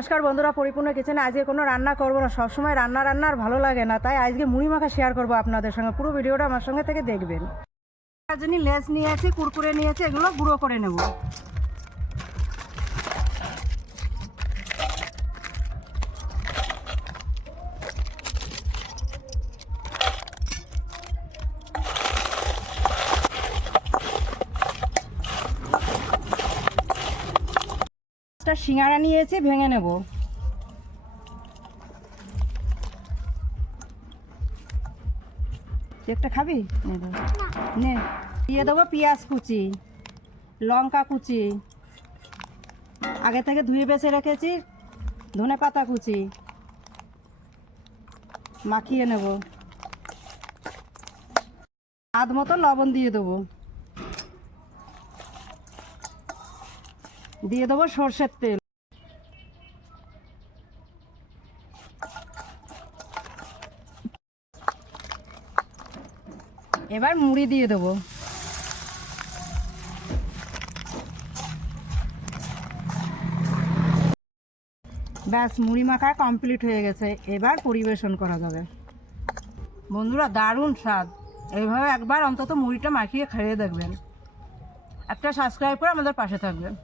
নমস্কার বন্ধুরা, পরিপূর্ণ কিচেনে আজকে কোনো রান্না করবো না। সবসময় রান্না আর ভালো লাগে না, তাই আজকে মুড়ি মাখা শেয়ার করবো আপনাদের সঙ্গে। পুরো ভিডিওটা আমার সঙ্গে থেকে দেখবেন। তার জন্য লেস নিয়েছি, কুরকুরে নিয়েছি, এগুলো গুঁড়ো করে নেব। সিঙ্গারা নিয়েছি, ভেঙে নেব। একটা খাবি? নে, দিয়ে দেবো পেঁয়াজ কুচি, লঙ্কা কুচি, আগে থেকে ধুয়ে বেছে রেখেছি, ধনে পাতা কুচি, মাখিয়ে নেব। স্বাদ মতো লবণ দিয়ে দেবো। দিয়ে দেবো সর্ষের তেল। এবার মুড়ি দিয়ে দেবো। ব্যাস, মুড়ি মাখা কমপ্লিট হয়ে গেছে। এবার পরিবেশন করা যাবে। বন্ধুরা, দারুণ স্বাদ। এইভাবে একবার অন্তত মুড়িটা মাখিয়ে খেয়ে দেখবেন। একটা সাবস্ক্রাইব করে আমাদের পাশে থাকবেন।